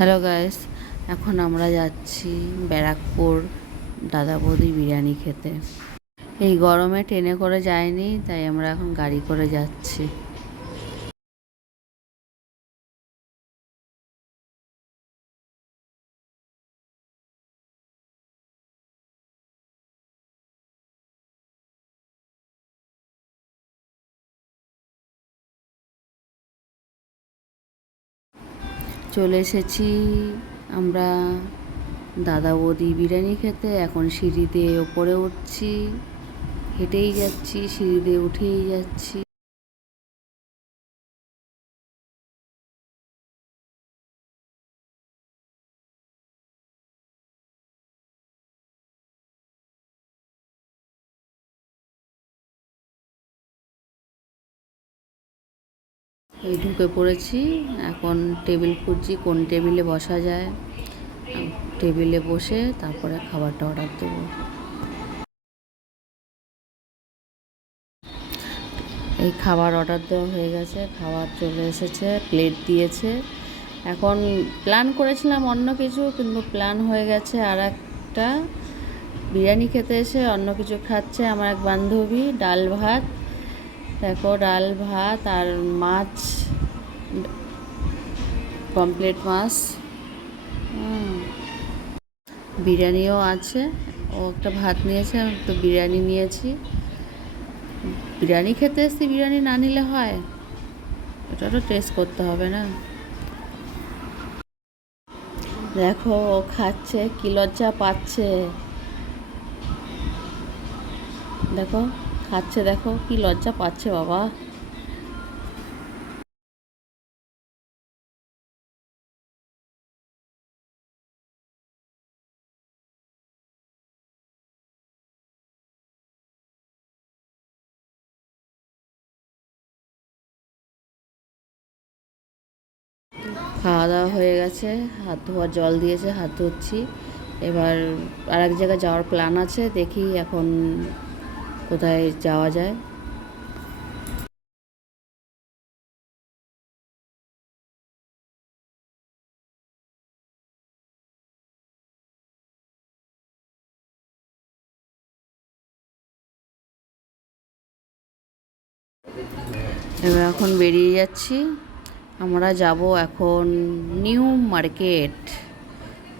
Hello guys, এখন আমরা যাচ্ছি ব্যারাকপুর দাদা বৌদি বিরিয়ানি খেতে। এই গরমে ট্রেনে করে যাইনি, তাই আমরা এখন গাড়ি করে যাচ্ছি। চলে এসেছি আমরা দাদা বৌদি বিরিয়ানি খেতে। এখন সিঁড়ি দিয়ে ওপরে উঠছি, হেঁটেই যাচ্ছি, সিঁড়ি দিয়ে উঠেই যাচ্ছি। এই ঢুকে পড়েছি, এখন টেবিল খুঁজছি কোন টেবিলে বসা যায়। টেবিলে বসে তারপরে খাবারটা অর্ডার দেবো। এই খাবার অর্ডার দেওয়া হয়ে গেছে, খাবার চলে এসেছে, প্লেট দিয়েছে। এখন প্ল্যান করেছিলাম অন্য কিছু, কিন্তু প্ল্যান হয়ে গেছে আর একটা বিরিয়ানি খেতে এসে অন্য কিছু খাচ্ছে আমার এক বান্ধবী। ডাল ভাত, দেখো ডাল ভাত আর মাছ, পমফ্রেট মাছ, বিরিয়ানিও আছে। ও একটা ভাত নিয়েছে, আমি তো বিরিয়ানি নিয়েছি। বিরিয়ানি খেতে এসেছি, বিরিয়ানি না নিলে হয়? এটা তো টেস্ট করতে হবে না? দেখো ও খাচ্ছে, কি লজ্জা পাচ্ছে। দেখো খাচ্ছে, দেখো কি লজ্জা পাচ্ছে বাবা। খাওয়া দাওয়া হয়ে গেছে, হাত ধোয়ার জল দিয়েছে, হাত ধুচ্ছি। এবার আর এক জায়গায় যাওয়ার প্ল্যান আছে, দেখি এখন কোথায় যাওয়া যায়। এবার এখন বেরিয়ে যাচ্ছি, আমরা যাব এখন নিউ মার্কেট।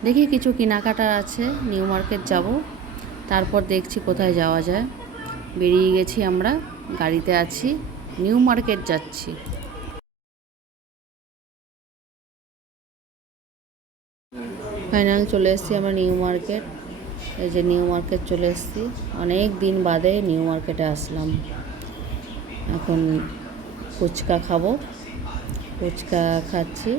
দেখি কিছু কেনাকাটা আছে, নিউ মার্কেট যাব, তারপর দেখছি কোথায় যাওয়া যায়। বেরিয়ে গেছি, আমরা গাড়িতে আছি, নিউ মার্কেট যাচ্ছি। ফাইনাল চলে এসেছি আমরা নিউ মার্কেট। এই যে নিউ মার্কেট চলে এসেছি, অনেক দিন বাদে নিউ মার্কেটে আসলাম। এখন ফুচকা খাবো, ফুচকা খাচ্ছি।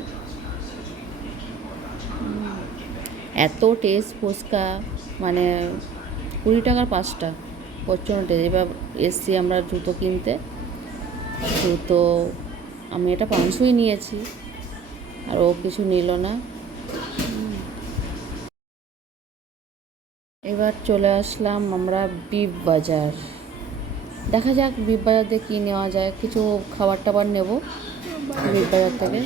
এত টেস্ট ফুচকা, মানে 20 টাকার 5টা, প্রচণ্ড টেস্ট। এবার এসছি আমরা জুতো কিনতে, জুতো আমি এটা 500ই নিয়েছি, আর ও কিছু নিল না। এবার চলে আসলাম আমরা বিগ বাজার। দেখা যাক বিগ বাজার দিয়ে কী নেওয়া যায়, কিছু খাবার টাবার নেব বিগ বাজার থেকে।